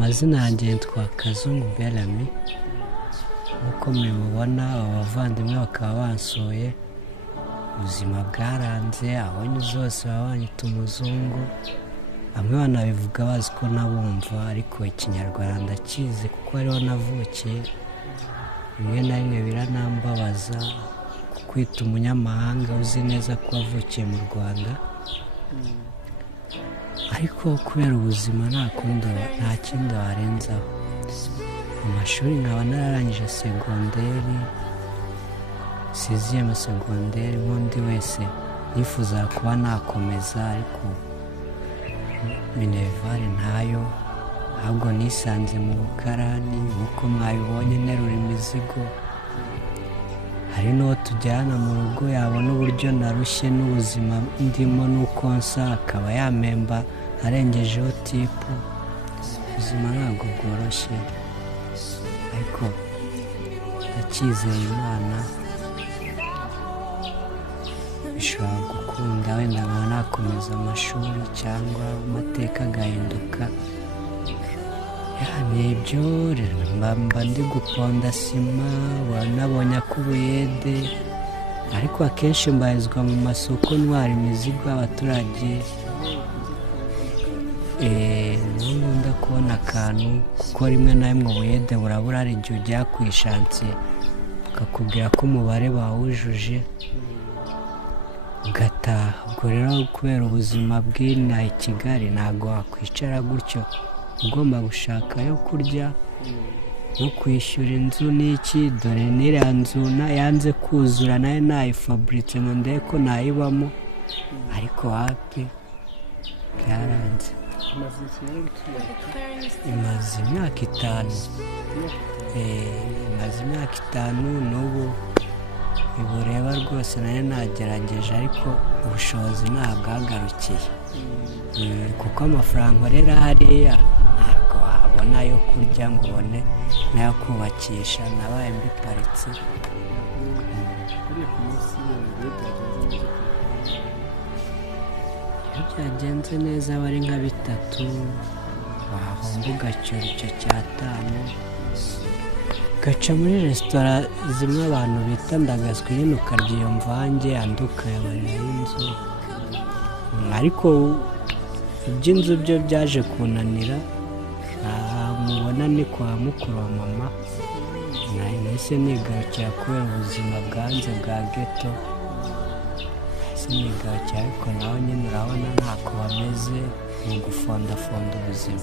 Amazina yanjye yitwa Kazungu Bellamy. Nk'uko mubibona abavandimwe bakaba bansuye, ubuzima bwaranze, abonye zose baba banyita umuzungu. Bamwe banabivuga bazi ko nabumva, ariko ikinyarwanda ndakizi kuko ariho navukiye. Rimwe na rimwe biranambabaza kwita umunyamahanga uzi neza ko wavukiye mu Rwanda, ariko kubera ubuzima nta kindi warenzaho. Amashuri nkaba nararangije segonderi, siziyeme segonderi, nk'undi wese yifuza kuba nakomeza, ariko minerivare ntayo, ahubwo nisanze mu bukarani. nk'uko mwabibonye nterura imizigo, hari n'uwo tujyana mu rugo yabona uburyo narushye n'ubuzima ndimo n'uko nsa, akaba yamemba arengejeho tipu. ubuzima ntabwo bworoshye, ariko ndacyizeye Imana bishobora gukunda, wenda nkaba nakomeza amashuri cyangwa amateka agahinduka. Nibyo mba ndi guponda sima, nabonye ak'ubuyede, ariko akenshi mbarizwa mu masoko ntwara imizigo y'abaturage. Nkunda kubona akantu, kuko rimwe na rimwe ubuyede burabura, hari igihe ujya ku ishansiye bakakubwira ko umubare bawujuje ugataha. Ubwo rero kubera ubuzima bw'inaha i Kigali ntabwo wakwicara gutyo, ugomba gushaka ayo kurya no kwishyura inzu n'iki. Dore n'iriya nzu yanze kuzura, nayo nayifaburitse ngo ndebe ko nayibamo, ariko hapi byaranze. Imaze imyaka 5. Imaze imyaka 5 n'ubu ibureba rwose nayo nagerageje, ariko ubushobozi ntabwagarukiye, kuko amafaranga nkorera hariya ntabwo wabona ayo kurya ngo ubone n'ayo kubakisha, nabaye mbiparitse. Iyo byagenze neza aba ari nka 3, wahomba ugacyura icyo cya 5, ugaca muri resitora zimwe abantu bita ndagazwi, nyine ukarya iyo mvange, andi ukayabariraho inzu. Ariko iby'inzu byo byaje kunanira, mubona ni kwa mukuru wa mama, nahise nigarukira kubera ubuzima bwanze bwa geto. Nigarukira, ariko nawe nyine urabona ntako bameze, ni ugufondafonda ubuzima.